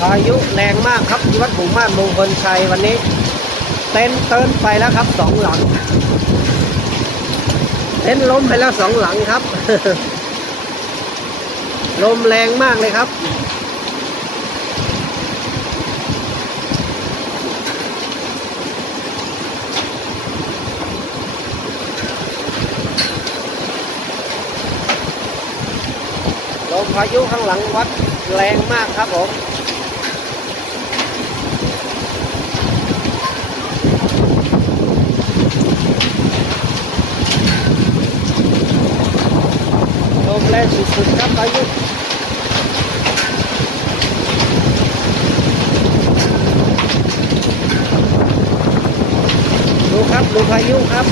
พายุแรงมากครับที่วัดหมู่บ้านมงคลชัยวันนี้เต็นท์ไปแล้วครับสองหลังเต็นท์ล้มไปแล้วสองหลังครับ ลมแรงมากเลยครับลมพายุข้างหลังวัดแรงมากครับผมลมแรงสุดๆครับพายุดูครับดูพายุครับ